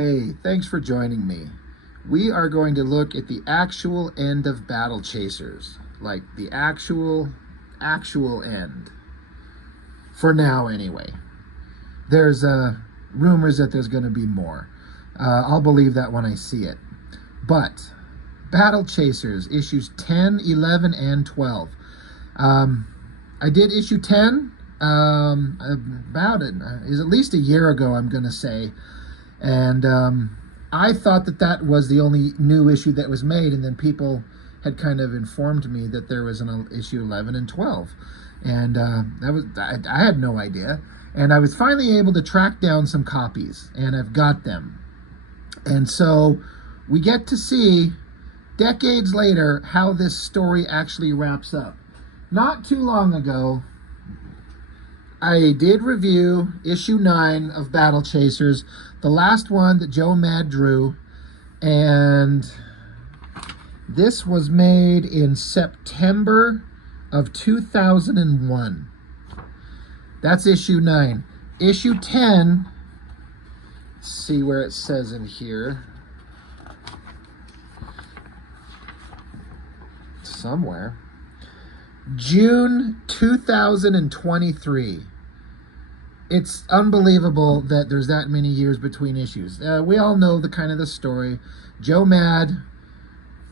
Hey, thanks for joining me. We are going to look at the actual end of Battle Chasers. Like the actual end. For now, anyway. There's rumors that there's going to be more. I'll believe that when I see it. But Battle Chasers, issues 10, 11, and 12. I did issue 10 about it. Is at least a year ago, I'm going to say. And I thought that was the only new issue that was made, and then people had kind of informed me that there was an issue 11 and 12, and I had no idea. And I was finally able to track down some copies, and I've got them. And so we get to see, decades later, how this story actually wraps up. Not too long ago, I did review issue 9 of Battle Chasers, the last one that Joe Mad drew, and this was made in September of 2001. That's issue 9. Issue 10, let's see where it says in here. Somewhere. June 2023. It's unbelievable that there's that many years between issues. We all know the story. Joe Mad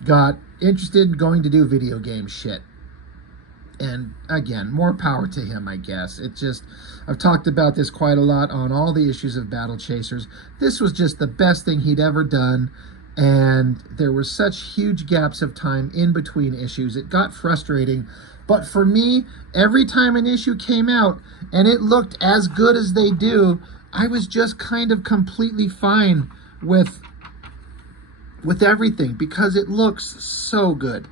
got interested in going to do video game shit. And again, more power to him, I guess. I've talked about this quite a lot on all the issues of Battle Chasers. This was just the best thing he'd ever done. And there were such huge gaps of time in between issues. It got frustrating. But for me, every time an issue came out and it looked as good as they do, I was just kind of completely fine with everything because it looks so good.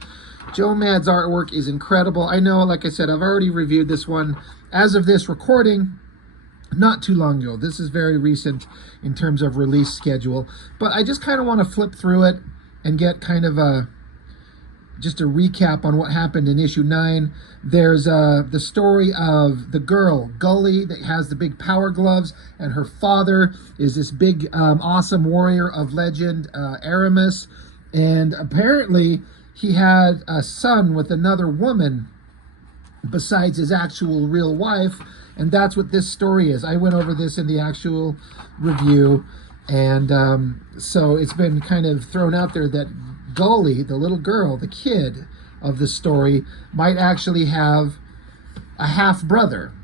Joe Mad's artwork is incredible. I know, like I said, I've already reviewed this one as of this recording not too long ago. This is very recent in terms of release schedule. But I just kind of want to flip through it and get kind of just a recap on what happened in issue 9. There's the story of the girl, Gully, that has the big power gloves, and her father is this big, awesome warrior of legend, Aramis. And apparently he had a son with another woman besides his actual real wife, and that's what this story is. I went over this in the actual review, and so it's been kind of thrown out there that Gully, the little girl, the kid of the story, might actually have a half-brother.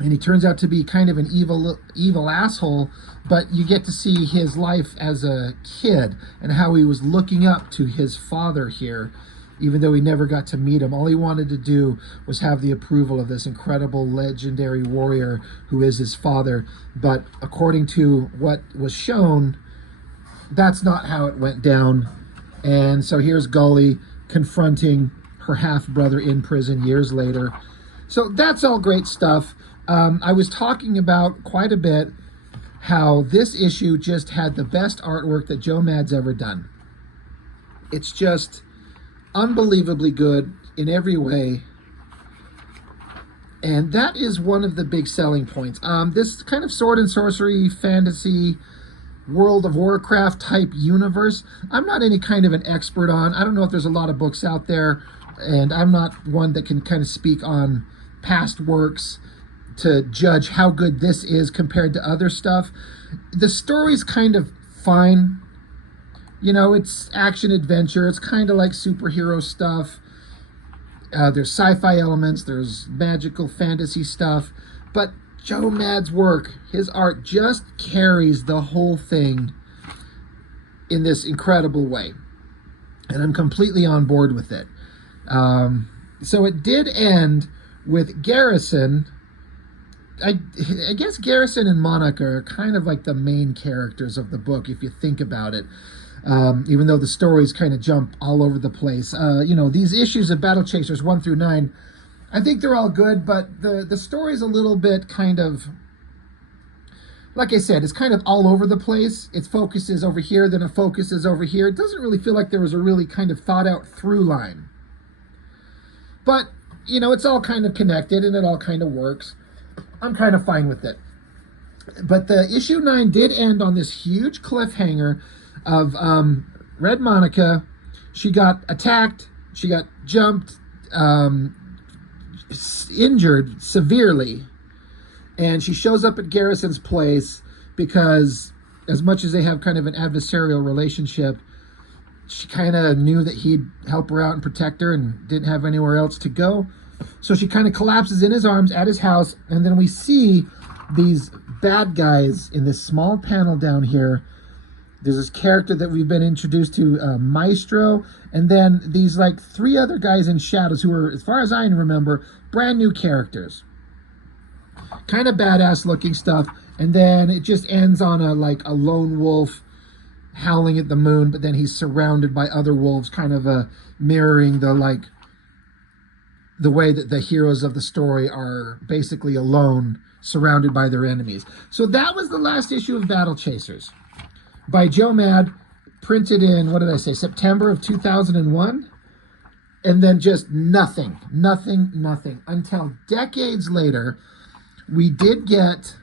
And he turns out to be kind of an evil asshole, but you get to see his life as a kid and how he was looking up to his father here, even though he never got to meet him. All he wanted to do was have the approval of this incredible, legendary warrior who is his father. But according to what was shown, that's not how it went down. And so here's Gully confronting her half-brother in prison years later. So that's all great stuff. I was talking about quite a bit how this issue just had the best artwork that Joe Mad's ever done. It's just unbelievably good in every way. And that is one of the big selling points. This kind of sword and sorcery fantasy World of Warcraft type universe, I'm not any kind of an expert on. I don't know if there's a lot of books out there, and I'm not one that can kind of speak on past works to judge how good this is compared to other stuff. The story's kind of fine. You know, it's action adventure. It's kind of like superhero stuff. There's sci-fi elements. There's magical fantasy stuff. But Joe Mad's work, his art just carries the whole thing in this incredible way. And I'm completely on board with it. So it did end with Garrison. I guess Garrison and Monica are kind of like the main characters of the book, if you think about it. Even though the stories kind of jump all over the place. You know, these issues of Battle Chasers 1 through 9, I think they're all good, but the story's a little bit kind of, like I said, it's kind of all over the place. Its focus is over here, then it focuses over here. It doesn't really feel like there was a really kind of thought out through line. But, you know, it's all kind of connected and it all kind of works. I'm kind of fine with it. But the issue 9 did end on this huge cliffhanger of Red Monica. She got attacked. She got jumped, injured severely. And she shows up at Garrison's place because, as much as they have kind of an adversarial relationship, she kind of knew that he'd help her out and protect her and didn't have anywhere else to go. So she kind of collapses in his arms at his house. And then we see these bad guys in this small panel down here. There's this character that we've been introduced to, Maestro, and then these like 3 other guys in shadows who are, as far as I remember, brand new characters. Kind of badass looking stuff. And then it just ends on a lone wolf howling at the moon, but then he's surrounded by other wolves, kind of mirroring the way that the heroes of the story are basically alone, surrounded by their enemies. So that was the last issue of Battle Chasers by Joe Mad, printed in, what did I say, September of 2001? And then just nothing, until decades later, we did get,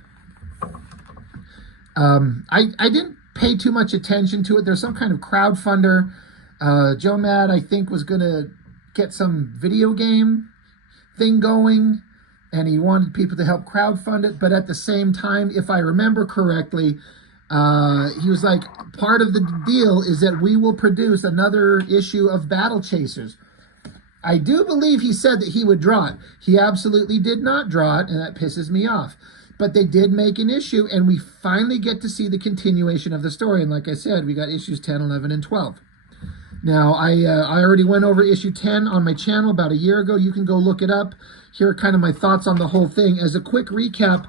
I didn't pay too much attention to it. There's some kind of crowdfunder. Joe Mad, I think, was going to get some video game thing going, and he wanted people to help crowdfund it. But at the same time, if I remember correctly, he was like, part of the deal is that we will produce another issue of Battle Chasers. I do believe he said that he would draw it. He absolutely did not draw it, and that pisses me off. But they did make an issue, and we finally get to see the continuation of the story. And like I said, we got issues 10, 11, and 12. Now, I already went over issue 10 on my channel about a year ago. You can go look it up. Here are kind of my thoughts on the whole thing. As a quick recap,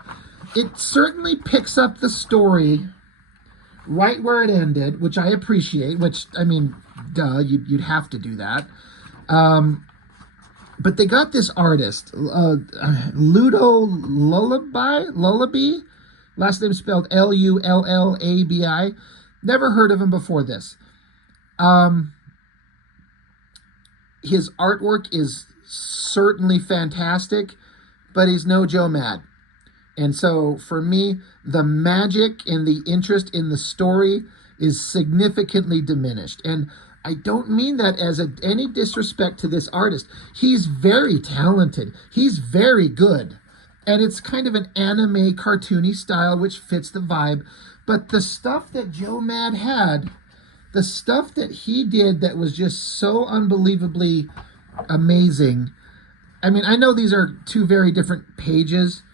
it certainly picks up the story right where it ended, which I appreciate, which, I mean, duh, you'd have to do that. But they got this artist, Ludo Lullaby, last name spelled Lullabi. Never heard of him before this. His artwork is certainly fantastic, but he's no Joe Mad. And so for me, the magic and the interest in the story is significantly diminished. And I don't mean that as any disrespect to this artist. He's very talented. He's very good. And it's kind of an anime cartoony style, which fits the vibe. But the stuff that Joe Mad had, the stuff that he did that was just so unbelievably amazing. I mean, I know these are 2 very different pages.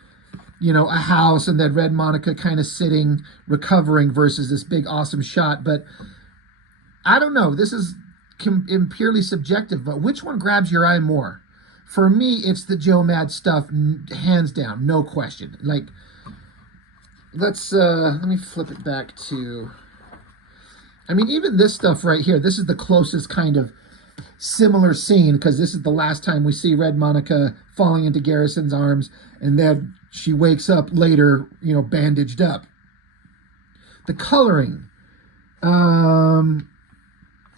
You know, a house and then Red Monica kind of sitting, recovering versus this big awesome shot. But I don't know. This is purely subjective, but which one grabs your eye more? For me, it's the Joe Mad stuff, hands down, no question. Like, let me flip it back to, I mean, even this stuff right here, this is the closest kind of similar scene, because this is the last time we see Red Monica falling into Garrison's arms, and then she wakes up later, you know, bandaged up. The coloring,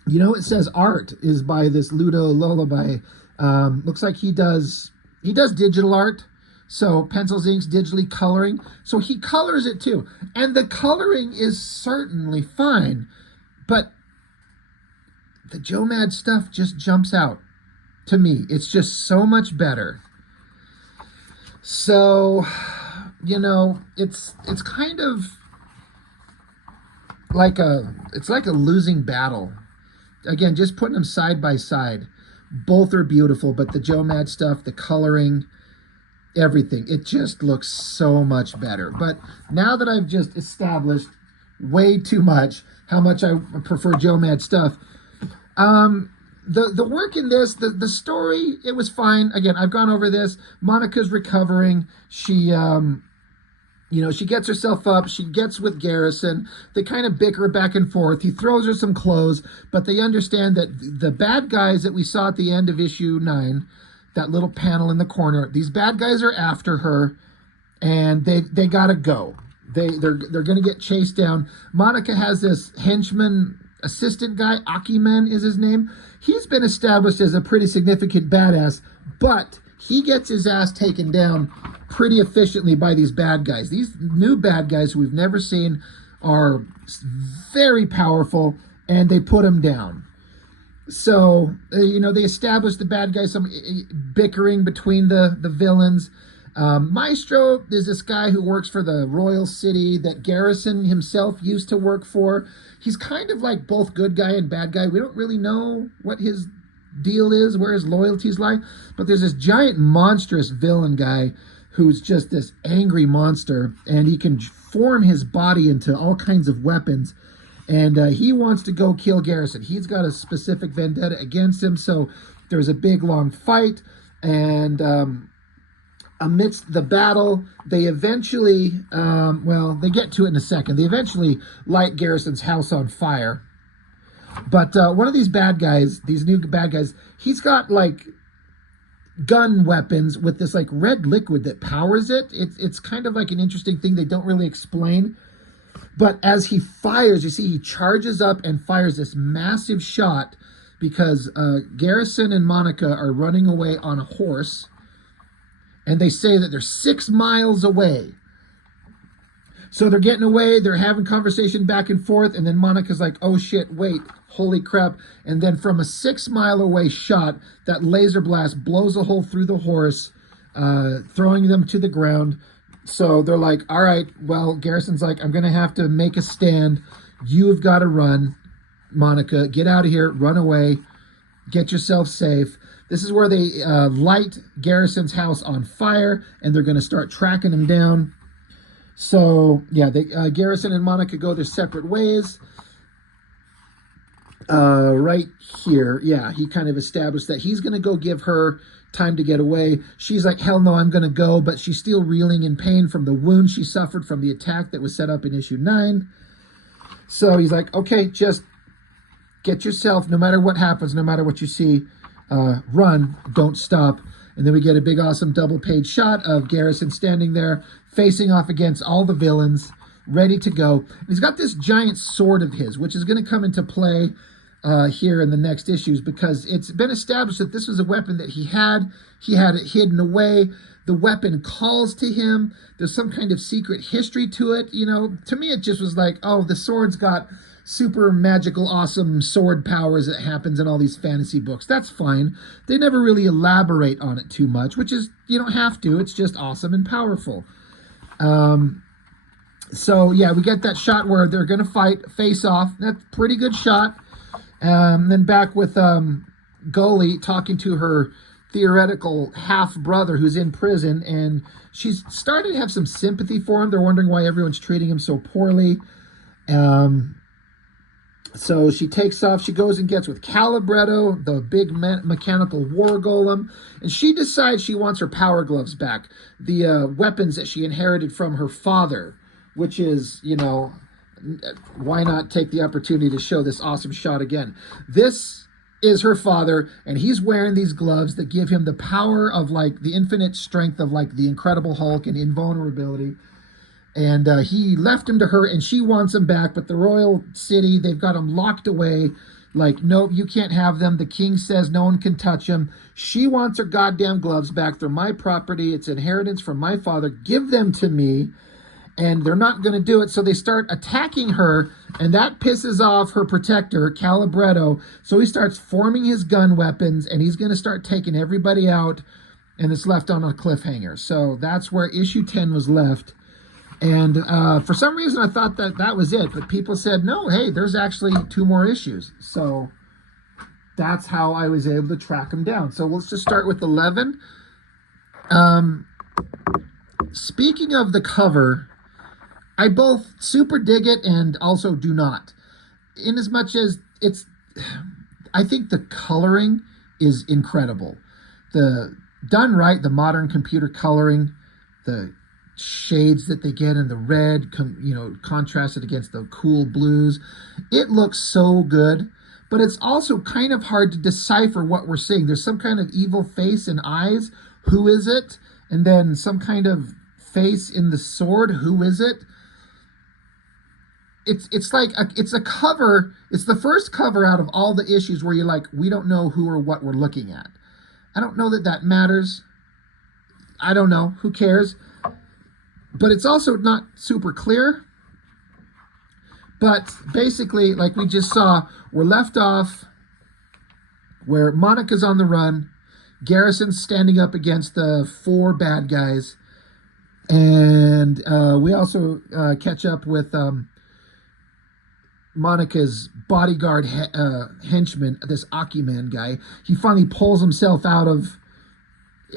you know, it says art is by this Ludo Lullaby. Looks like he does digital art. So pencils, inks, digitally coloring. So he colors it too. And the coloring is certainly fine. But the Joe Mad stuff just jumps out to me. It's just so much better. So, you know, it's kind of like it's like a losing battle. Again, just putting them side by side. Both are beautiful, but the Joe Mad stuff, the coloring, everything, it just looks so much better. But now that I've just established way too much how much I prefer Joe Mad stuff, the work in this, the story, it was fine. Again, I've gone over this. Monica's recovering. She you know, she gets herself up. She gets with Garrison. They kind of bicker back and forth. He throws her some clothes, but they understand that the bad guys that we saw at the end of issue 9, that little panel in the corner, these bad guys are after her, and they gotta go. They're gonna get chased down. Monica has this henchman assistant guy, Akimen is his name. He's been established as a pretty significant badass, but he gets his ass taken down pretty efficiently by these bad guys. These new bad guys who we've never seen are very powerful, and they put him down. So, you know, they established the bad guys, some bickering between the villains. Maestro is this guy who works for the royal city that Garrison himself used to work for. He's kind of like both good guy and bad guy. We don't really know what his deal is, where his loyalties lie. But there's this giant monstrous villain guy who's just this angry monster, and he can form his body into all kinds of weapons. And he wants to go kill Garrison. He's got a specific vendetta against him. So there's a big, long fight. And amidst the battle, they eventually, well, they get to it in a second. They eventually light Garrison's house on fire. But one of these bad guys, these new bad guys, he's got like gun weapons with this like red liquid that powers it. It's kind of like an interesting thing they don't really explain. But as he fires, you see he charges up and fires this massive shot because Garrison and Monica are running away on a horse. And they say that they're 6 miles away. So they're getting away. They're having conversation back and forth. And then Monica's like, oh, shit, wait, holy crap. And then from a 6 mile away shot, that laser blast blows a hole through the horse, throwing them to the ground. So they're like, all right, well, Garrison's like, I'm going to have to make a stand. You've got to run, Monica. Get out of here. Run away. Get yourself safe. This is where they light Garrison's house on fire, and they're going to start tracking him down. So, yeah, Garrison and Monica go their separate ways. Right here, yeah, he kind of established that he's going to go give her time to get away. She's like, hell no, I'm going to go, but she's still reeling in pain from the wound she suffered from the attack that was set up in issue 9. So he's like, okay, just get yourself, no matter what happens, no matter what you see, run, don't stop. And then we get a big, awesome double-page shot of Garrison standing there, facing off against all the villains, ready to go. And he's got this giant sword of his, which is going to come into play here in the next issues, because it's been established that this was a weapon that he had. He had it hidden away. The weapon calls to him. There's some kind of secret history to it. You know, to me, it just was like, oh, the sword's got super magical, awesome sword powers that happens in all these fantasy books. That's fine. They never really elaborate on it too much, which is, you don't have to. It's just awesome and powerful. So, yeah, we get that shot where they're going to fight face off. That's a pretty good shot. Then back with Goalie talking to her theoretical half-brother who's in prison, and she's starting to have some sympathy for him. They're wondering why everyone's treating him so poorly. So she takes off. She goes and gets with Calibretto, the big mechanical war golem, and she decides she wants her power gloves back, the weapons that she inherited from her father, which is, you know, why not take the opportunity to show this awesome shot again? This is her father, and he's wearing these gloves that give him the power of, like, the infinite strength of, like, the Incredible Hulk and invulnerability. And he left him to her, and she wants him back. But the royal city, they've got him locked away. Like, nope, you can't have them. The king says no one can touch them. She wants her goddamn gloves back. They're my property. It's inheritance from my father. Give them to me. And they're not going to do it. So they start attacking her, and that pisses off her protector, Calibretto. So he starts forming his gun weapons, and he's going to start taking everybody out, and it's left on a cliffhanger. So that's where issue 10 was left. And for some reason, I thought that that was it. But people said, no, hey, there's actually 2 more issues. So that's how I was able to track them down. So let's just start with 11. Speaking of the cover, I both super dig it and also do not. In as much as it's, I think the coloring is incredible. Done right, the modern computer coloring, the shades that they get in the red, you know, contrasted against the cool blues. It looks so good, but it's also kind of hard to decipher what we're seeing. There's some kind of evil face and eyes. Who is it? And then some kind of face in the sword. Who is it? It's like it's a cover. It's the first cover out of all the issues where you're like, we don't know who or what we're looking at. I don't know that that matters. I don't know. Who cares? But it's also not super clear. But basically, like we just saw, we're left off where Monica's on the run. Garrison's standing up against the 4 bad guys. And we also catch up with Monica's bodyguard henchman, this Aki-Man guy. He finally pulls himself out of,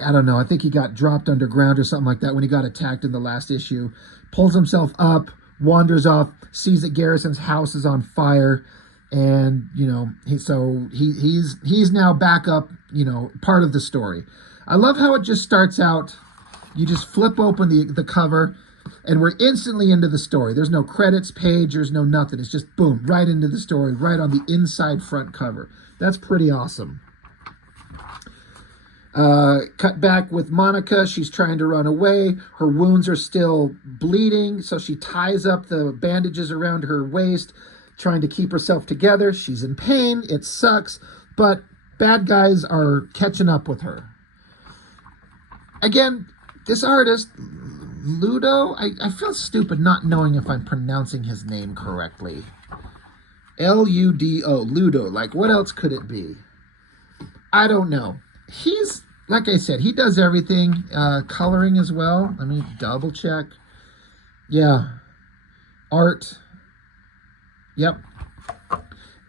I don't know, I think he got dropped underground or something like that when he got attacked in the last issue. Pulls himself up, wanders off, sees that Garrison's house is on fire. And, you know, he's now back up, you know, part of the story. I love how it just starts out. You just flip open the cover, and we're instantly into the story. There's no credits page. There's no nothing. It's just, boom, right into the story, right on the inside front cover. That's pretty awesome. Cut back with Monica. She's trying to run away. Her wounds are still bleeding, so she ties up the bandages around her waist, trying to keep herself together. She's in pain. It sucks, but bad guys are catching up with her. Again, this artist, Ludo, I feel stupid not knowing if I'm pronouncing his name correctly. L-U-D-O, Ludo. Like, what else could it be? I don't know. He's, like I said, he does everything. Coloring as well. Let me double check. Yeah. Art. Yep.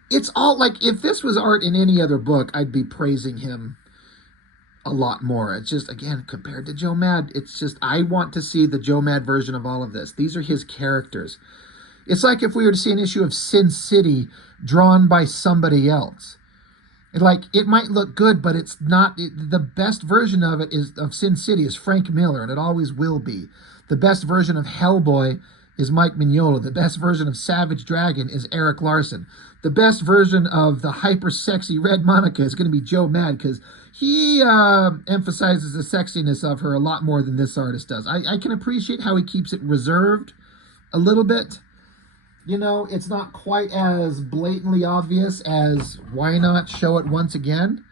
It's all, like, if this was art in any other book, I'd be praising him a lot more. It's just, again, compared to Joe Mad, it's just, I want to see the Joe Mad version of all of this. These are his characters. It's like if we were to see an issue of Sin City drawn by somebody else. Like, it might look good, but it's not. The best version of it of Sin City is Frank Miller, and it always will be. The best version of Hellboy is Mike Mignola. The best version of Savage Dragon is Eric Larson. The best version of the hyper-sexy Red Monica is going to be Joe Mad, because he emphasizes the sexiness of her a lot more than this artist does. I can appreciate how he keeps it reserved a little bit. You know, it's not quite as blatantly obvious as why not show it once again.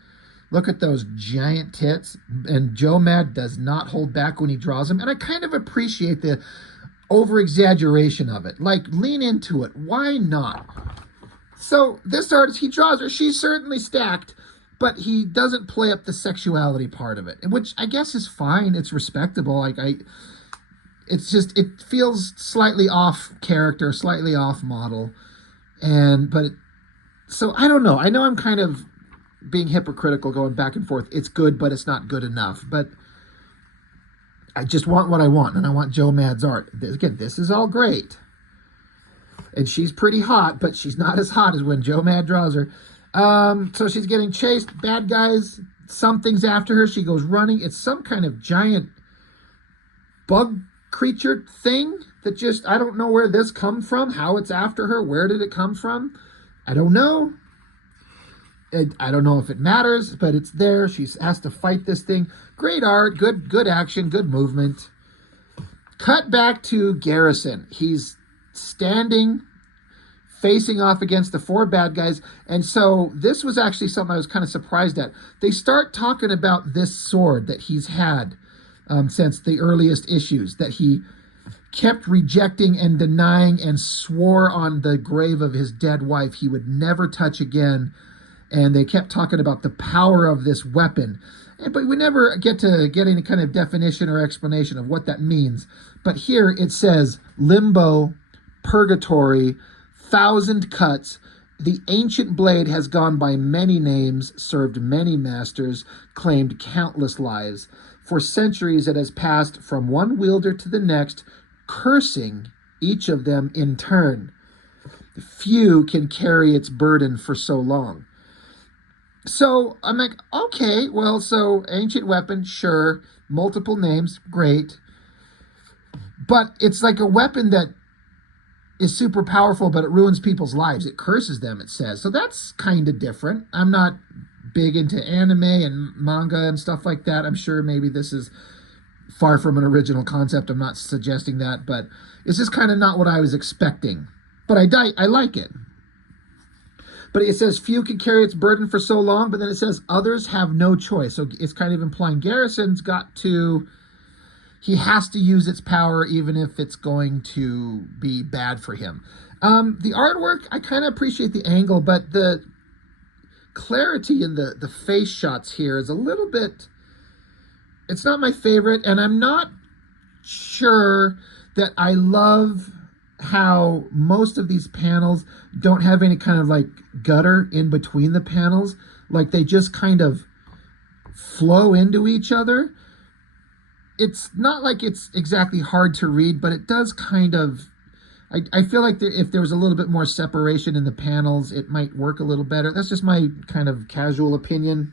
Look at those giant tits. And Joe Mad does not hold back when he draws them. And I kind of appreciate the over-exaggeration of it. Like, lean into it. Why not? So this artist, he draws her. She's certainly stacked, but he doesn't play up the sexuality part of it, which I guess is fine. It's respectable. Like, it's just, it feels slightly off character, slightly off model. So I don't know. I know I'm kind of being hypocritical going back and forth. It's good, but it's not good enough. But I just want what I want, and I want Joe Mad's art. Again, this is all great. And she's pretty hot, but she's not as hot as when Joe Mad draws her. So she's getting chased. Bad guys, something's after her. She goes running. It's some kind of giant bug creature thing that just, I don't know where this come from, how it's after her, where did it come from? I don't know. I don't know if it matters, but it's there. She has to fight this thing. Great art, good action, good movement. Cut back to Garrison. He's standing, facing off against the 4 bad guys. And so this was actually something I was kind of surprised at. They start talking about this sword that he's had since the earliest issues, that he kept rejecting and denying and swore on the grave of his dead wife he would never touch again. And they kept talking about the power of this weapon. But we never get to get any kind of definition or explanation of what that means. But here it says, limbo, purgatory, 1,000 cuts. The ancient blade has gone by many names, served many masters, claimed countless lives. For centuries it has passed from one wielder to the next, cursing each of them in turn. Few can carry its burden for so long. So I'm like, okay, well, so ancient weapon, sure. Multiple names, great. But it's like a weapon that is super powerful, but it ruins people's lives. It curses them, it says. So that's kind of different. I'm not big into anime and manga and stuff like that. I'm sure maybe this is far from an original concept. I'm not suggesting that, but it's just kind of not what I was expecting. But I like it. But it says, few can carry its burden for so long, but then it says, others have no choice. So it's kind of implying Garrison's got to he has to use its power even if it's going to be bad for him. The artwork, I kind of appreciate the angle, but the clarity in the face shots here is a little bit, it's not my favorite, and I'm not sure that I love how most of these panels don't have any kind of like gutter in between the panels. Like they just kind of flow into each other. It's not like it's exactly hard to read, but it does kind of, I feel like if there was a little bit more separation in the panels, it might work a little better. That's just my kind of casual opinion.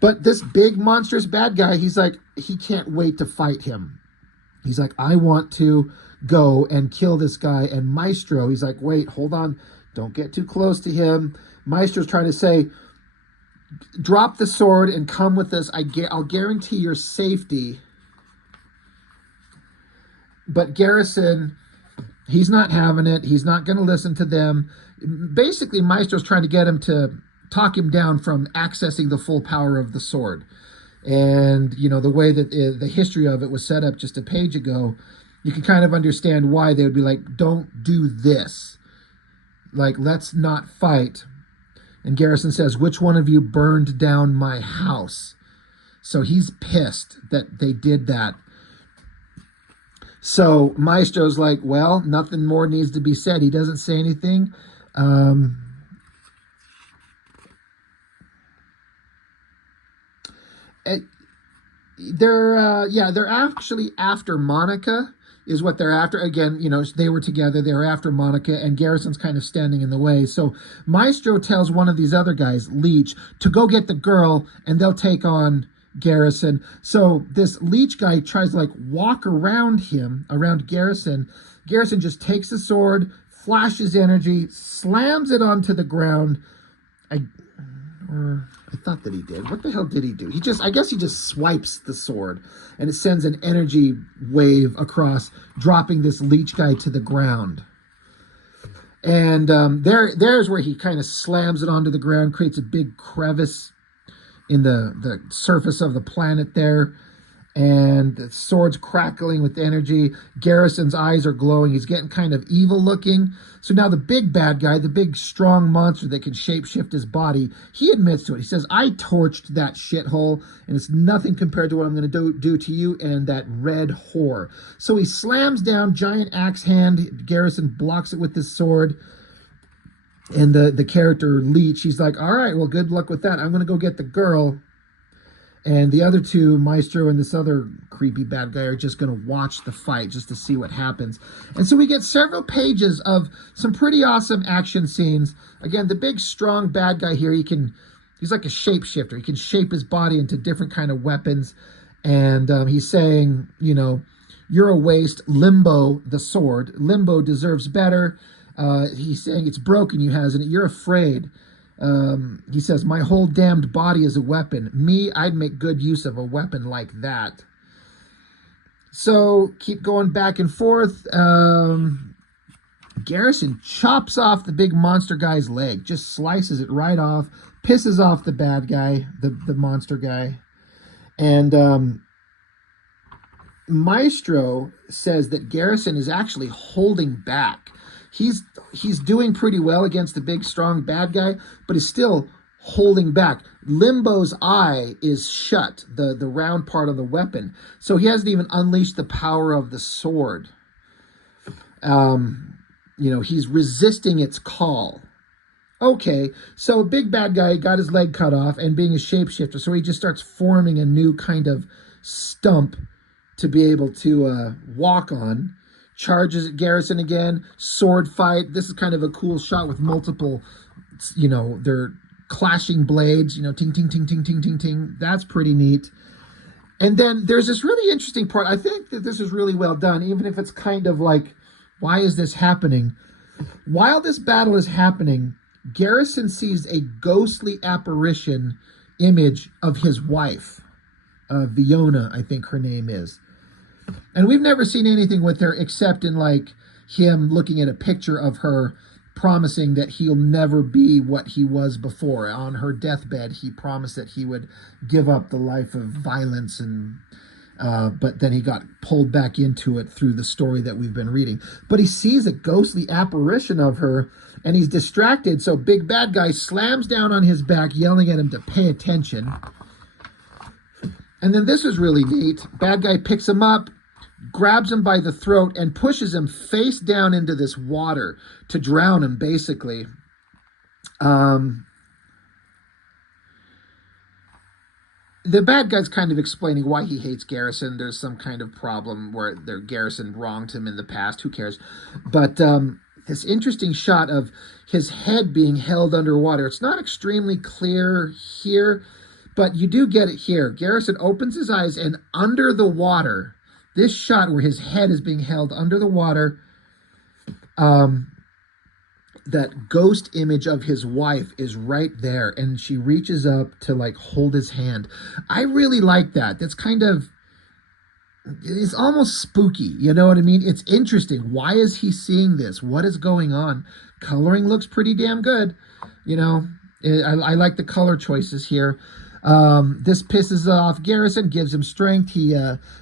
But this big monstrous bad guy, he's like, he can't wait to fight him. He's like, I want to go and kill this guy. And Maestro, he's like, wait, hold on. Don't get too close to him. Maestro's trying to say, drop the sword and come with us. I'll guarantee your safety. But Garrison, he's not having it. He's not going to listen to them. Basically, Maestro's trying to get him to talk him down from accessing the full power of the sword. And, you know, the way that the history of it was set up just a page ago, you can kind of understand why they would be like, don't do this. Like, let's not fight. And Garrison says, which one of you burned down my house? So he's pissed that they did that. So Maestro's like, well, nothing more needs to be said. He doesn't say anything. They're actually after Monica is what they're after. Again, you know, they were together. They were after Monica, and Garrison's kind of standing in the way. So Maestro tells one of these other guys, Leech, to go get the girl, and they'll take on Garrison. So this Leech guy tries to like walk around him, around Garrison. Garrison just takes the sword, flashes energy, slams it onto the ground. I thought that he did. What the hell did he do? I guess he just swipes the sword, and it sends an energy wave across, dropping this Leech guy to the ground. And there's where he kind of slams it onto the ground, creates a big crevice in the surface of the planet there, and the sword's crackling with energy. Garrison's eyes are glowing. He's getting kind of evil looking. So now the big bad guy, the big strong monster that can shapeshift his body, he admits to it. He says, I torched that shithole, and it's nothing compared to what I'm going to do to you and that red whore. So he slams down, giant axe hand. Garrison blocks it with his sword. And the character Leech, he's like, all right, well, good luck with that. I'm going to go get the girl. And the other two, Maestro and this other creepy bad guy, are just going to watch the fight just to see what happens. And so we get several pages of some pretty awesome action scenes. Again, the big, strong bad guy here, he's like a shapeshifter. He can shape his body into different kind of weapons. And he's saying, you know, you're a waste. Limbo, the sword. Limbo deserves better. He's saying it's broken, you hasn't it. You're afraid. He says, my whole damned body is a weapon. Me, I'd make good use of a weapon like that. So keep going back and forth. Garrison chops off the big monster guy's leg, just slices it right off, pisses off the bad guy, the monster guy. And Maestro says that Garrison is actually holding back. He's doing pretty well against the big, strong bad guy, but he's still holding back. Limbo's eye is shut, the round part of the weapon. So he hasn't even unleashed the power of the sword. You know, he's resisting its call. Okay, so big bad guy got his leg cut off, and being a shapeshifter, so he just starts forming a new kind of stump to be able to walk on. Charges at Garrison again, sword fight. This is kind of a cool shot with multiple, you know, they're clashing blades, you know, ting, ting, ting, ting, ting, ting, ting. That's pretty neat. And then there's this really interesting part. I think that this is really well done, even if it's kind of like, why is this happening? While this battle is happening, Garrison sees a ghostly apparition image of his wife, Viona, I think her name is. And we've never seen anything with her except in like him looking at a picture of her promising that he'll never be what he was before. On her deathbed, he promised that he would give up the life of violence and But then he got pulled back into it through the story that we've been reading. But he sees a ghostly apparition of her, and he's distracted. So big bad guy slams down on his back, yelling at him to pay attention. And then this is really neat. Bad guy picks him up, grabs him by the throat, and pushes him face down into this water to drown him, basically. The bad guy's kind of explaining why he hates Garrison. There's some kind of problem where Garrison wronged him in the past. Who cares? But this interesting shot of his head being held underwater. It's not extremely clear here, but you do get it here. Garrison opens his eyes, and under the water, this shot where his head is being held under the water, that ghost image of his wife is right there, and she reaches up to like hold his hand. I really like that. That's kind of, it's almost spooky, you know what I mean? It's interesting. Why is he seeing this? What is going on? Coloring looks pretty damn good. You know, I like the color choices here. This pisses off Garrison, gives him strength. He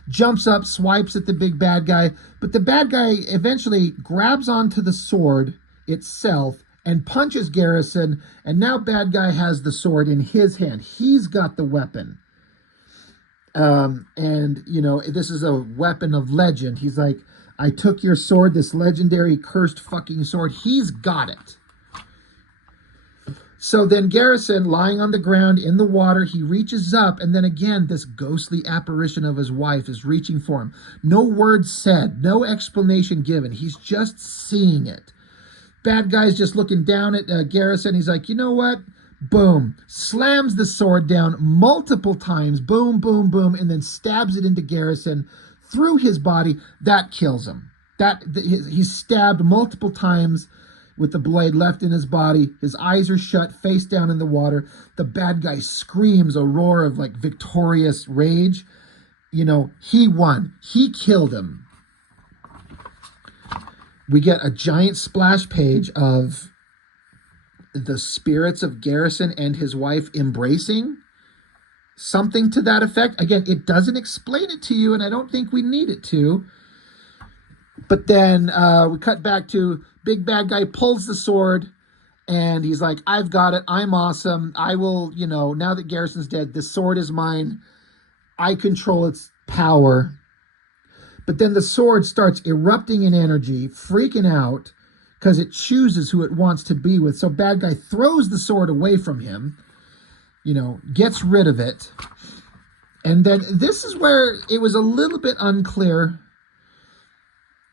jumps up, swipes at the big bad guy, but the bad guy eventually grabs onto the sword itself and punches Garrison, and now bad guy has the sword in his hand. He's got the weapon. And, you know, this is a weapon of legend. He's like, I took your sword, this legendary cursed fucking sword. He's got it. So then Garrison, lying on the ground in the water, he reaches up, and then again, this ghostly apparition of his wife is reaching for him. No words said, no explanation given. He's just seeing it. Bad guy's just looking down at Garrison. He's like, you know what? Boom. Slams the sword down multiple times. Boom, boom, boom. And then stabs it into Garrison through his body. That kills him. He's stabbed multiple times with the blade left in his body. His eyes are shut, face down in the water. The bad guy screams a roar of like victorious rage. You know, he won. He killed him. We get a giant splash page of the spirits of Garrison and his wife embracing. Something to that effect. Again, it doesn't explain it to you, and I don't think we need it to. But then we cut back to big bad guy pulls the sword, and he's like, I've got it. I'm awesome. I will, you know, now that Garrison's dead, this sword is mine. I control its power. But then the sword starts erupting in energy, freaking out, because it chooses who it wants to be with. So bad guy throws the sword away from him, you know, gets rid of it. And then this is where it was a little bit unclear.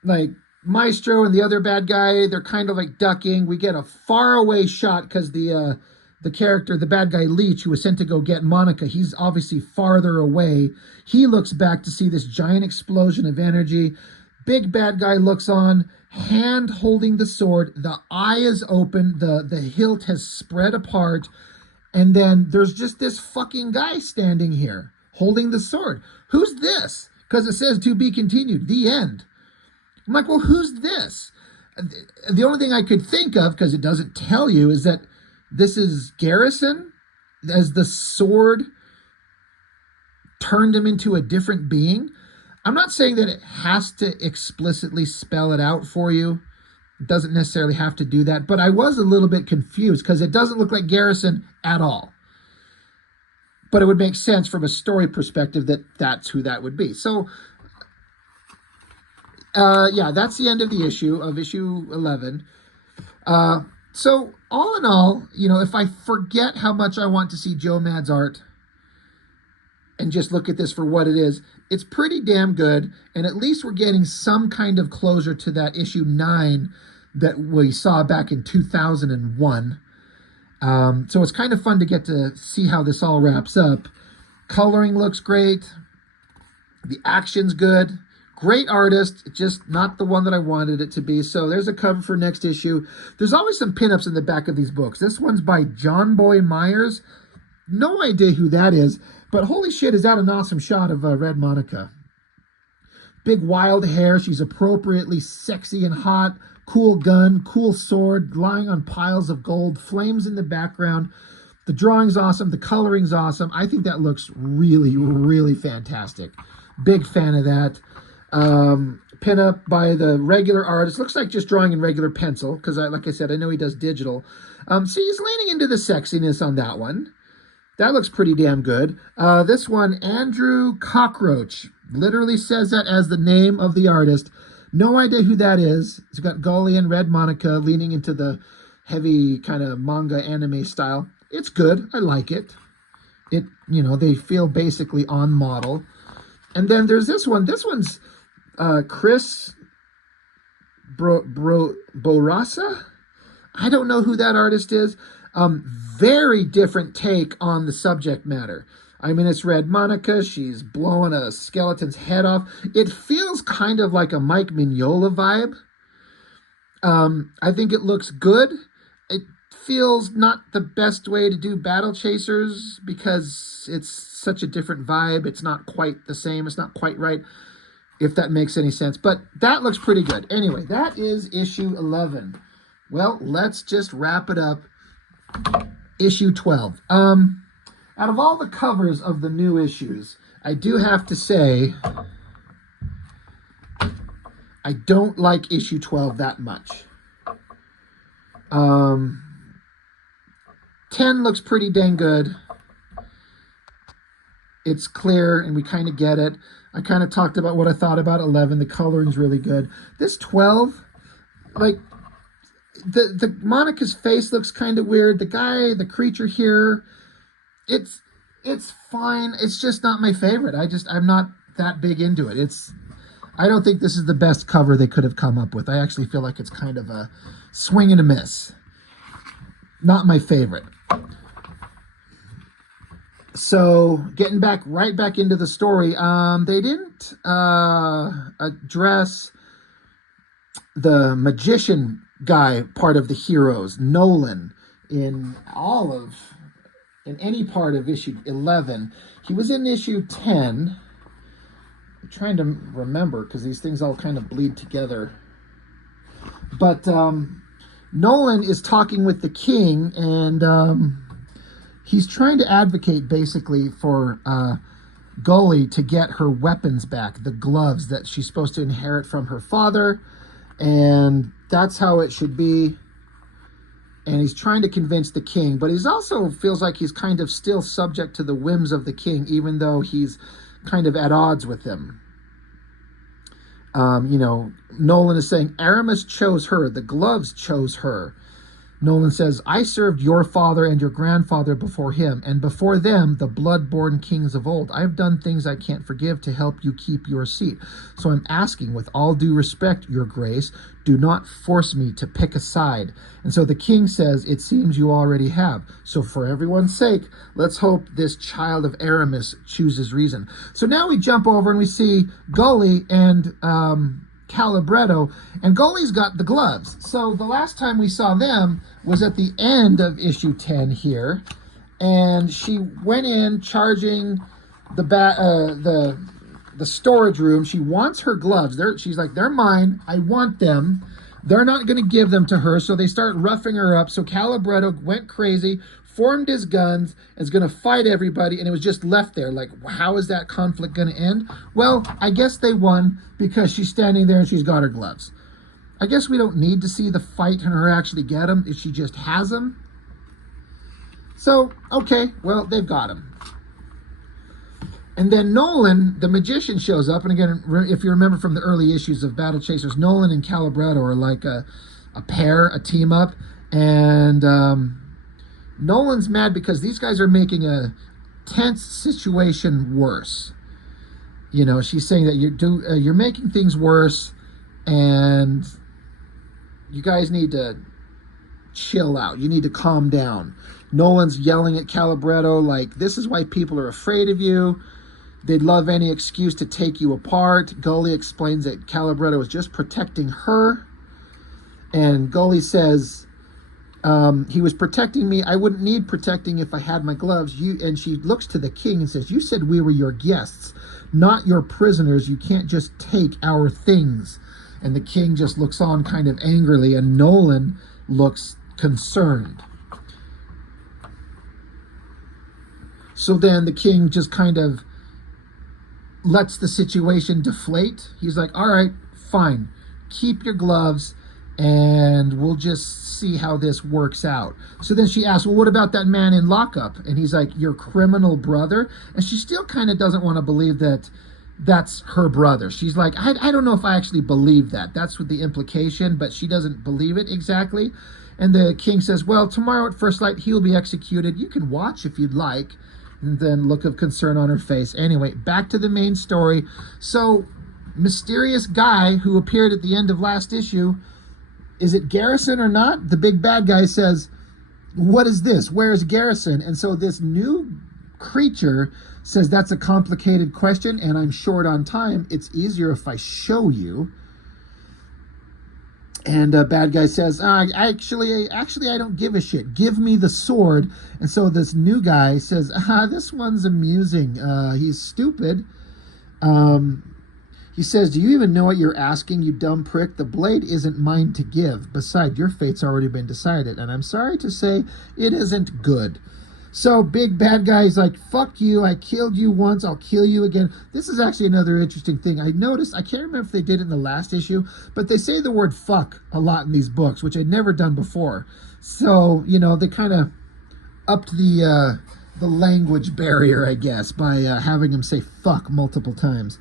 Like, Maestro and the other bad guy, they're kind of like ducking. We get a far away shot because the character, the bad guy Leech, who was sent to go get Monica, he's obviously farther away. He looks back to see this giant explosion of energy. Big bad guy looks on, hand holding the sword. The eye is open. The hilt has spread apart. And then there's just this fucking guy standing here holding the sword. Who's this? Because it says to be continued, the end. I'm like, well, who's this? The only thing I could think of, because it doesn't tell you, is that this is Garrison, as the sword turned him into a different being. I'm not saying that it has to explicitly spell it out for you. It doesn't necessarily have to do that. But I was a little bit confused because it doesn't look like Garrison at all. But it would make sense from a story perspective that that's who that would be. So, yeah, that's the end of the issue, of issue 11. So, all in all, you know, if I forget how much I want to see Joe Mad's art and just look at this for what it is, it's pretty damn good. And at least we're getting some kind of closure to that issue 9 that we saw back in 2001. So it's kind of fun to get to see how this all wraps up. Coloring looks great. The action's good. Great artist, just not the one that I wanted it to be. So there's a cover for next issue. There's always some pinups in the back of these books. This one's by John Boy Myers. No idea who that is, but holy shit, is that an awesome shot of Red Monica. Big wild hair. She's appropriately sexy and hot. Cool gun, cool sword, lying on piles of gold, flames in the background. The drawing's awesome. The coloring's awesome. I think that looks really, really fantastic. Big fan of that. Pinup by the regular artist. Looks like just drawing in regular pencil, because like I said, I know he does digital. So he's leaning into the sexiness on that one. That looks pretty damn good. This one, Andrew Cockroach. Literally says that as the name of the artist. No idea who that is. It's got Gully and Red Monica leaning into the heavy kind of manga anime style. It's good. I like it. They feel basically on model. And then there's this one. This one's Chris Borasa. I don't know who that artist is. Very different take on the subject matter. I mean, it's Red Monica. She's blowing a skeleton's head off. It feels kind of like a Mike Mignola vibe. I think it looks good. It feels not the best way to do Battle Chasers because it's such a different vibe. It's not quite the same. It's not quite right, if that makes any sense. But that looks pretty good. Anyway, that is issue 11. Well, let's just wrap it up. Issue 12. Out of all the covers of the new issues, I do have to say I don't like issue 12 that much. 10 looks pretty dang good. It's clear and we kind of get it. I kind of talked about what I thought about 11. The coloring's really good. This 12, like, the Monica's face looks kind of weird. The creature here, it's fine. It's just not my favorite. I'm not that big into it. I don't think this is the best cover they could have come up with. I actually feel like it's kind of a swing and a miss. Not my favorite. So getting right back into the story, they didn't address the magician guy part of the heroes, Nolan, in any part of issue 11. He was in issue 10. I'm trying to remember because these things all kind of bleed together. But Nolan is talking with the king, and he's trying to advocate basically for Gully to get her weapons back, the gloves that she's supposed to inherit from her father, and that's how it should be. And he's trying to convince the king, but he's also feels like he's kind of still subject to the whims of the king, even though he's kind of at odds with him. Nolan is saying Aramis chose her. The gloves chose her. Nolan says, I served your father and your grandfather before him, and before them, the blood-born kings of old. I have done things I can't forgive to help you keep your seat. So I'm asking, with all due respect, your grace, do not force me to pick a side. And so the king says, it seems you already have. So for everyone's sake, let's hope this child of Aramis chooses reason. So now we jump over and we see Gully and Calibretto, and Gully's got the gloves. So the last time we saw them was at the end of issue 10 here, and she went in charging the storage room. She wants her gloves. She's like, they're mine. I want them. They're not going to give them to her, so they start roughing her up. So Calibretto went crazy, formed his guns, and is going to fight everybody, and it was just left there. Like, how is that conflict going to end? Well, I guess they won because she's standing there and she's got her gloves. I guess we don't need to see the fight and her actually get them if she just has them. So, okay, well, they've got them. And then Nolan, the magician, shows up. And again, if you remember from the early issues of Battle Chasers, Nolan and Calibretto are like a pair, a team up. And Nolan's mad because these guys are making a tense situation worse. She's saying that you're making things worse, and you guys need to chill out. You need to calm down. Nolan's yelling at Calibretto like, this is why people are afraid of you. They'd love any excuse to take you apart. Gully explains that Calibretto is just protecting her. And Gully says, he was protecting me. I wouldn't need protecting if I had my gloves. And she looks to the king and says, you said we were your guests, not your prisoners. You can't just take our things. And the king just looks on kind of angrily, and Nolan looks concerned. So then the king just kind of lets the situation deflate. He's like, all right, fine, keep your gloves and we'll just see how this works out. So then she asks, well, what about that man in lockup? And he's like, your criminal brother? And she still kind of doesn't want to believe that that's her brother. She's like, I don't know if I actually believe that. That's what the implication, but she doesn't believe it exactly. And the king says, well, tomorrow at first light, he'll be executed. You can watch if you'd like. And then look of concern on her face. Anyway, back to the main story. So, mysterious guy who appeared at the end of last issue, is it Garrison or not? The big bad guy says, what is this? Where is Garrison? And so this new creature says, that's a complicated question and I'm short on time. It's easier if I show you. And bad guy says, actually, I don't give a shit. Give me the sword. And so this new guy says, this one's amusing. He's stupid. He says, do you even know what you're asking, you dumb prick? The blade isn't mine to give. Besides, your fate's already been decided. And I'm sorry to say, it isn't good. So big bad guy's like, fuck you, I killed you once, I'll kill you again. This is actually another interesting thing. I noticed, I can't remember if they did it in the last issue, but they say the word fuck a lot in these books, which I'd never done before. So, you know, they kind of upped the language barrier, I guess, by having him say fuck multiple times.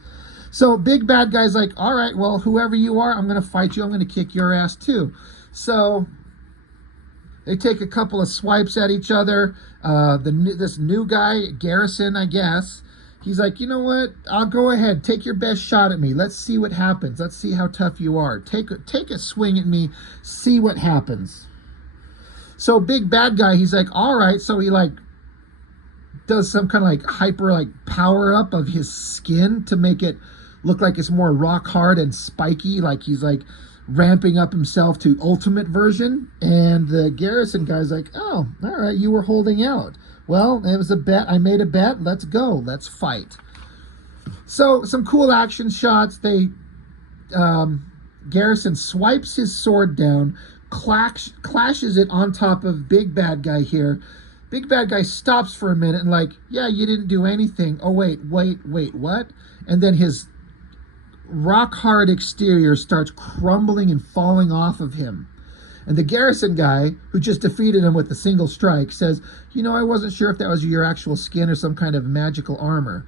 So big bad guy's like, all right, well, whoever you are, I'm going to fight you, I'm going to kick your ass too. So they take a couple of swipes at each other. This new guy, Garrison, I guess, he's like, you know what? I'll go ahead. Take your best shot at me. Let's see what happens. Let's see how tough you are. Take a swing at me. See what happens. So big bad guy, he's like, all right. So he like does some kind of like hyper like power up of his skin to make it look like it's more rock hard and spiky. Like he's like ramping up himself to ultimate version. And the Garrison guy's like, oh, all right, you were holding out. Well, it was a bet. I made a bet. Let's go. Let's fight. So some cool action shots. Garrison swipes his sword down, clashes it on top of big bad guy here. Big bad guy stops for a minute and like, yeah, you didn't do anything. Oh, wait, what? And then his rock hard exterior starts crumbling and falling off of him. And the Garrison guy, who just defeated him with a single strike, says, you know, I wasn't sure if that was your actual skin or some kind of magical armor.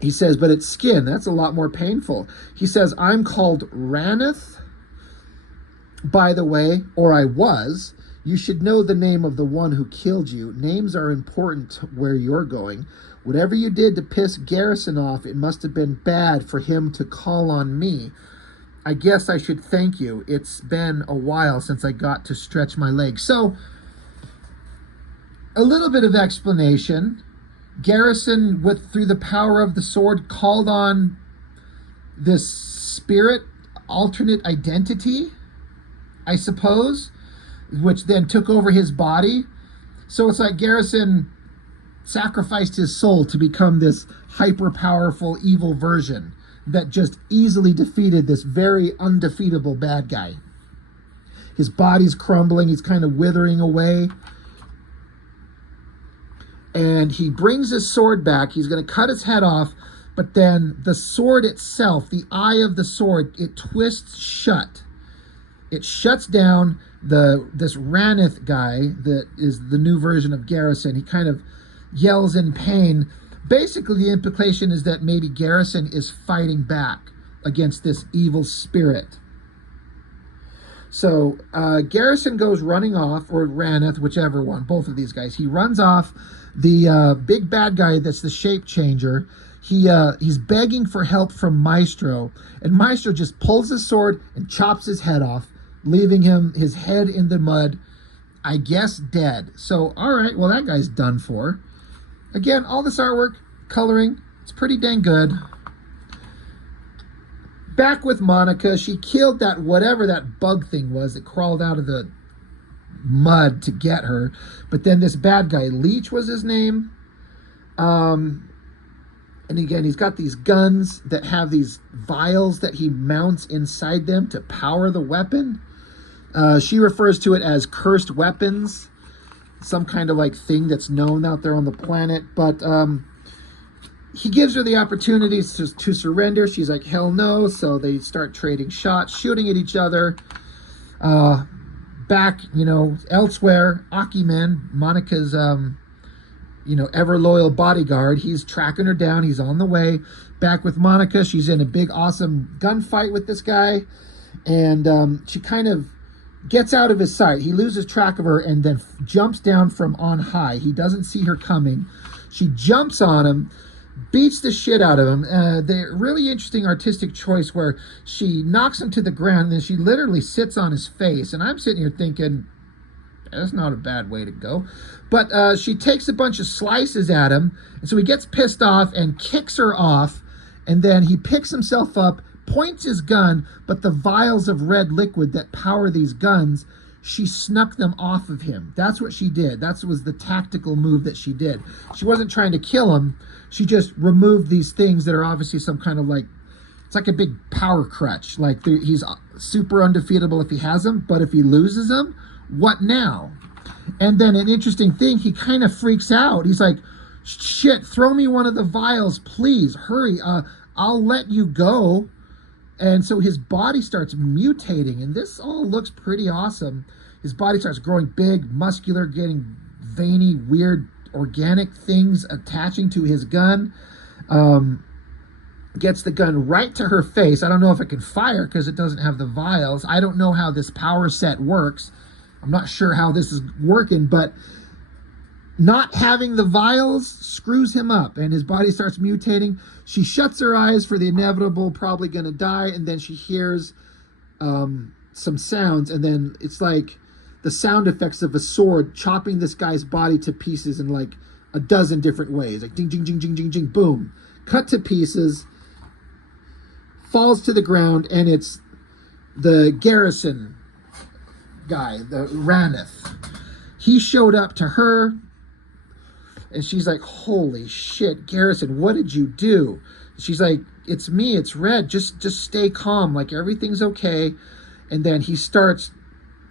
He says, but it's skin. That's a lot more painful. He says, I'm called Raneth, by the way, or I was. You should know the name of the one who killed you. Names are important where you're going. Whatever you did to piss Garrison off, it must have been bad for him to call on me. I guess I should thank you. It's been a while since I got to stretch my legs. So, a little bit of explanation. Garrison, through the power of the sword, called on this spirit, alternate identity, I suppose, which then took over his body. So it's like Garrison sacrificed his soul to become this hyper-powerful evil version that just easily defeated this very undefeatable bad guy. His body's crumbling, he's kind of withering away. And he brings his sword back, he's going to cut his head off, but then the sword itself, the eye of the sword, it twists shut. It shuts down. This Raneth guy that is the new version of Garrison, he kind of yells in pain. Basically, the implication is that maybe Garrison is fighting back against this evil spirit. So Garrison goes running off, or Raneth, whichever one, both of these guys. He runs off. The big bad guy that's the shape changer, he's begging for help from Maestro, and Maestro just pulls his sword and chops his head off, leaving his head in the mud, I guess dead. So, all right, well, that guy's done for. Again, all this artwork, coloring, it's pretty dang good. Back with Monica, she killed that whatever that bug thing was that crawled out of the mud to get her. But then this bad guy, Leech was his name. And again, he's got these guns that have these vials that he mounts inside them to power the weapon. She refers to it as cursed weapons, some kind of like thing that's known out there on the planet. But he gives her the opportunities to surrender. She's like, hell no. So they start trading shots, shooting at each other. Back, elsewhere, Akiman, Monica's, ever loyal bodyguard, he's tracking her down. He's on the way back with Monica. She's in a big, awesome gunfight with this guy. And she kind of gets out of his sight. He loses track of her and then jumps down from on high. He doesn't see her coming. She jumps on him, beats the shit out of him. The really interesting artistic choice where she knocks him to the ground and then she literally sits on his face. And I'm sitting here thinking, that's not a bad way to go. But she takes a bunch of slices at him. And so he gets pissed off and kicks her off. And then he picks himself up, points his gun, but the vials of red liquid that power these guns, she snuck them off of him. That's what she did. That was the tactical move that she did. She wasn't trying to kill him. She just removed these things that are obviously some kind of it's like a big power crutch. Like he's super undefeatable if he has them, but if he loses them, what now? And then an interesting thing, he kind of freaks out. He's like, shit, throw me one of the vials, please, hurry. I'll let you go. And so his body starts mutating, and this all looks pretty awesome. His body starts growing big, muscular, getting veiny, weird, organic things attaching to his gun. Gets the gun right to her face. I don't know if it can fire because it doesn't have the vials. I don't know how this power set works. I'm not sure how this is working, but not having the vials screws him up and his body starts mutating. She shuts her eyes for the inevitable, probably going to die, and then she hears some sounds, and then it's like the sound effects of a sword chopping this guy's body to pieces in like a dozen different ways. Like ding, ding, ding, ding, ding, ding, boom. Cut to pieces, falls to the ground, and it's the Garrison guy, the Raneth. He showed up to her, and she's like, holy shit, Garrison, what did you do? She's like, it's me, it's Red. Just stay calm. Like, everything's okay. And then he starts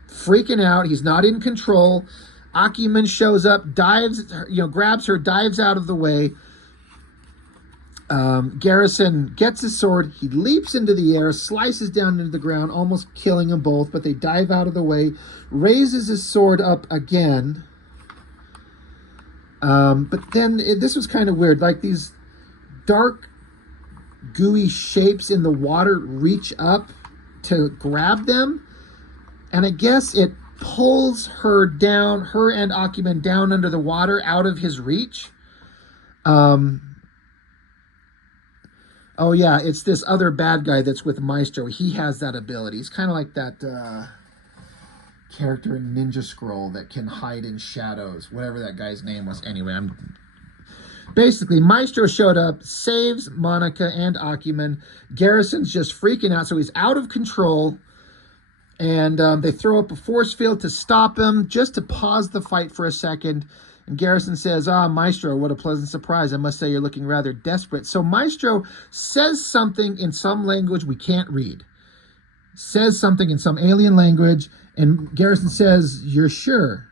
freaking out. He's not in control. Akiman shows up, dives, grabs her, dives out of the way. Garrison gets his sword. He leaps into the air, slices down into the ground, almost killing them both, but they dive out of the way, raises his sword up again. But then this was kind of weird. Like these dark, gooey shapes in the water reach up to grab them. And I guess it pulls her down, her and Akiman down under the water out of his reach. Oh yeah, it's this other bad guy that's with Maestro. He has that ability. He's kind of like that character in Ninja Scroll that can hide in shadows, whatever that guy's name was. Anyway, basically, Maestro showed up, saves Monica and Akiman. Garrison's just freaking out, so he's out of control, and they throw up a force field to stop him, just to pause the fight for a second. And Garrison says, Maestro, what a pleasant surprise. I must say you're looking rather desperate. So Maestro says something in some language we can't read. Says something in some alien language, and Garrison says, you're sure?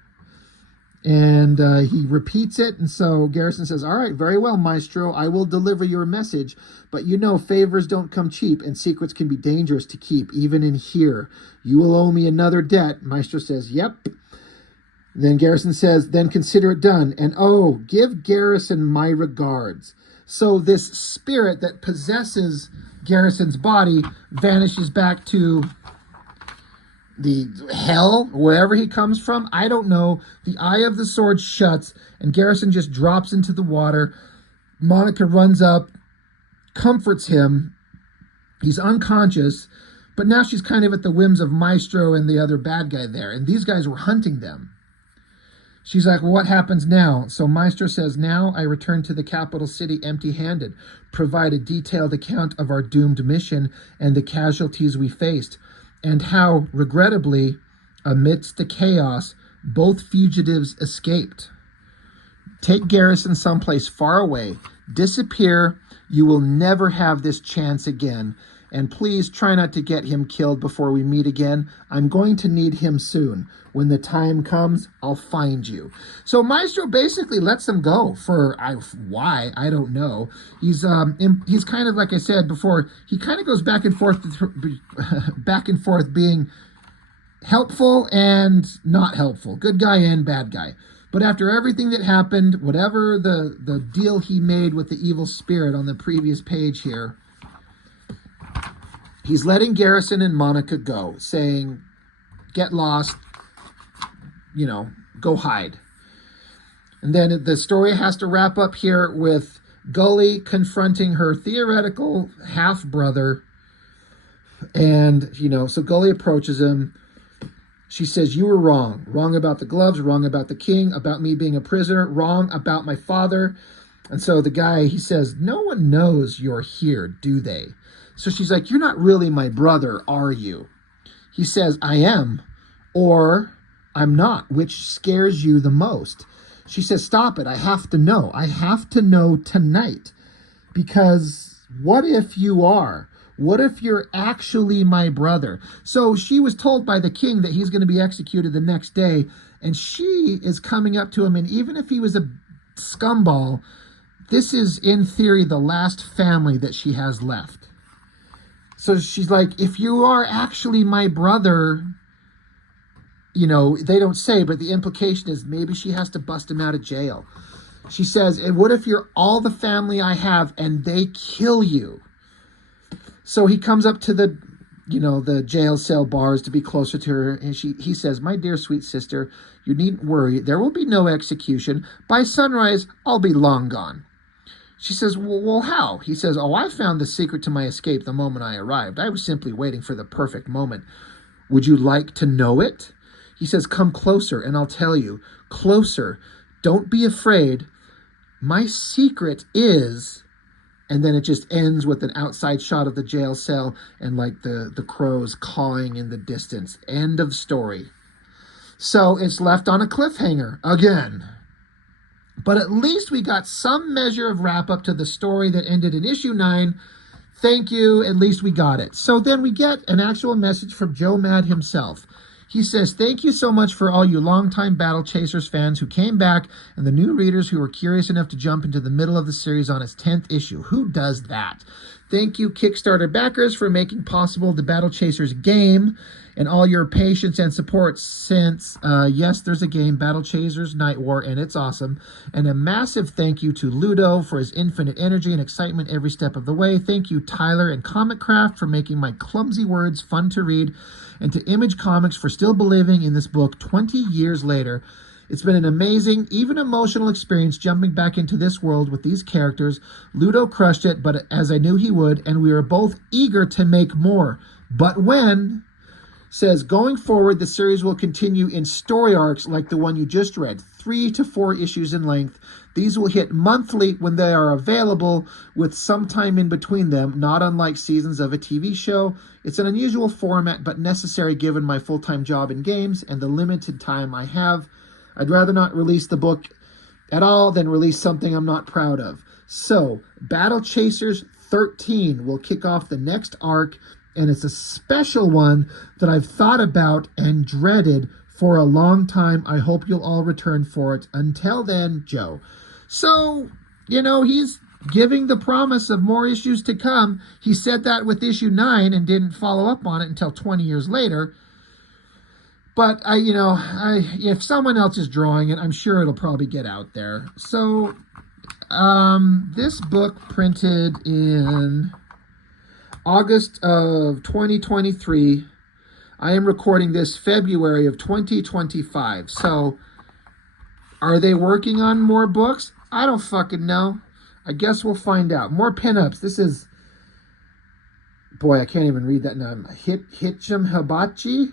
And he repeats it, and so Garrison says, all right, very well, Maestro, I will deliver your message, but favors don't come cheap, and secrets can be dangerous to keep, even in here. You will owe me another debt. Maestro says, yep. Then Garrison says, then consider it done, and give Garrison my regards. So this spirit that possesses Garrison's body vanishes back to the hell, wherever he comes from. I don't know. The eye of the sword shuts, and Garrison just drops into the water. Monica runs up, comforts him. He's unconscious, but now she's kind of at the whims of Maestro and the other bad guy there, and these guys were hunting them. She's like, well, what happens now? So Maestro says, now I return to the capital city empty-handed, provide a detailed account of our doomed mission and the casualties we faced, and how, regrettably, amidst the chaos, both fugitives escaped. Take Garrison someplace far away, disappear, you will never have this chance again, And please try not to get him killed before we meet again. I'm going to need him soon. When the time comes, I'll find you. So Maestro basically lets them go for why, I don't know. He's kind of, like I said before, he kind of goes back and forth being helpful and not helpful, good guy and bad guy. But after everything that happened, whatever the deal he made with the evil spirit on the previous page here, he's letting Garrison and Monica go, saying, get lost, you know, go hide. And then the story has to wrap up here with Gully confronting her theoretical half-brother. And, you know, so Gully approaches him. She says, you were wrong. Wrong about the gloves, wrong about the king, about me being a prisoner, wrong about my father. And so the guy, he says, no one knows you're here, do they? So she's like, you're not really my brother, are you? He says, I am, or I'm not, which scares you the most. She says, stop it. I have to know. I have to know tonight. Because what if you are? What if you're actually my brother? So she was told by the king that he's going to be executed the next day. And she is coming up to him. And even if he was a scumball, this is, in theory, the last family that she has left. So she's like, if you are actually my brother, you know, they don't say, but the implication is maybe she has to bust him out of jail. She says, and what if you're all the family I have and they kill you? So he comes up to the, you know, the jail cell bars to be closer to her. And he says, my dear sweet sister, you needn't worry. There will be no execution. By sunrise, I'll be long gone. She says, well, how? He says, oh, I found the secret to my escape the moment I arrived. I was simply waiting for the perfect moment. Would you like to know it? He says, come closer and I'll tell you. Closer. Don't be afraid. My secret is... And then it just ends with an outside shot of the jail cell and like the crows cawing in the distance. End of story. So it's left on a cliffhanger again. But at least we got some measure of wrap up to the story that ended in issue 9. Thank you. At least we got it. So then we get an actual message from Joe Mad himself. He says, thank you so much for all you longtime Battle Chasers fans who came back and the new readers who were curious enough to jump into the middle of the series on its 10th issue. Who does that? Thank you, Kickstarter backers, for making possible the Battle Chasers game and all your patience and support since, yes, there's a game, Battle Chasers Night War, and it's awesome. And a massive thank you to Ludo for his infinite energy and excitement every step of the way. Thank you, Tyler and Comic Craft, for making my clumsy words fun to read, and to Image Comics for still believing in this book 20 years later. It's been an amazing, even emotional experience jumping back into this world with these characters. Ludo crushed it, but as I knew he would, and we were both eager to make more. But when... Says, going forward, the series will continue in story arcs like the one you just read, 3 to 4 issues in length. These will hit monthly when they are available, with some time in between them, not unlike seasons of a TV show. It's an unusual format, but necessary given my full-time job in games and the limited time I have. I'd rather not release the book at all than release something I'm not proud of. So, Battle Chasers 13 will kick off the next arc, and it's a special one that I've thought about and dreaded for a long time. I hope you'll all return for it. Until then, Joe. So, you know, he's giving the promise of more issues to come. He said that with issue 9 and didn't follow up on it until 20 years later. But, if someone else is drawing it, I'm sure it'll probably get out there. So, this book printed in August of 2023. I am recording this February of 2025. So, are they working on more books? I don't fucking know. I guess we'll find out. More pinups. This is... Boy, I can't even read that now. Hitchum Hibachi?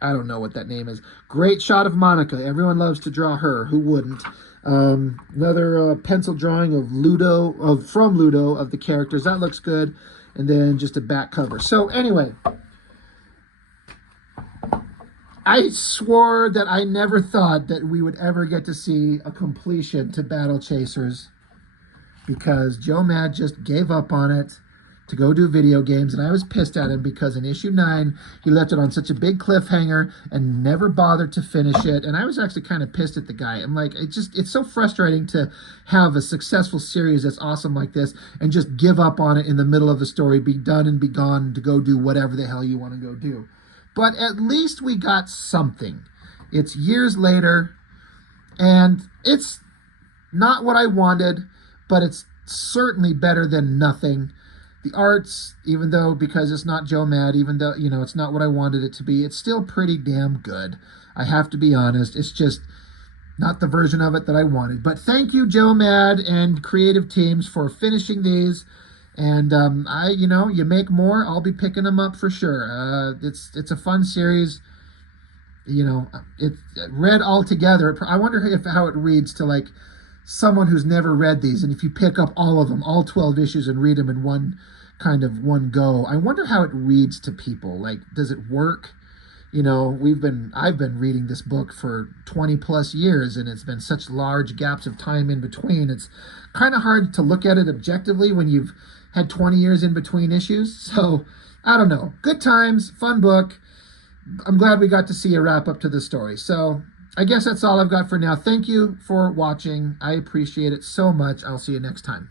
I don't know what that name is. Great shot of Monica. Everyone loves to draw her. Who wouldn't? Another pencil drawing of from Ludo of the characters. That looks good. And then just a back cover. So anyway, I swore that I never thought that we would ever get to see a completion to Battle Chasers, because Joe Mad just gave up on it to go do video games, and I was pissed at him because in issue 9, he left it on such a big cliffhanger and never bothered to finish it, and I was actually kind of pissed at the guy. I'm like, it's so frustrating to have a successful series that's awesome like this and just give up on it in the middle of the story, be done and be gone to go do whatever the hell you want to go do. But at least we got something. It's years later, and it's not what I wanted, but it's certainly better than nothing. The arts, even though, because it's not Joe Mad, even though, you know, it's not what I wanted it to be, it's still pretty damn good. I have to be honest. It's just not the version of it that I wanted. But thank you, Joe Mad and creative teams, for finishing these. And you make more, I'll be picking them up for sure. It's a fun series. You know, it read all together. I wonder how it reads to like someone who's never read these, and if you pick up all of them, all 12 issues, and read them in one go, I wonder how it reads to people. Like, does it work? You know, I've been reading this book for 20 plus years, and it's been such large gaps of time in between. It's kind of hard to look at it objectively when you've had 20 years in between issues. So I don't know. Good times, fun book. I'm glad we got to see a wrap up to the story. So I guess that's all I've got for now. Thank you for watching. I appreciate it so much. I'll see you next time.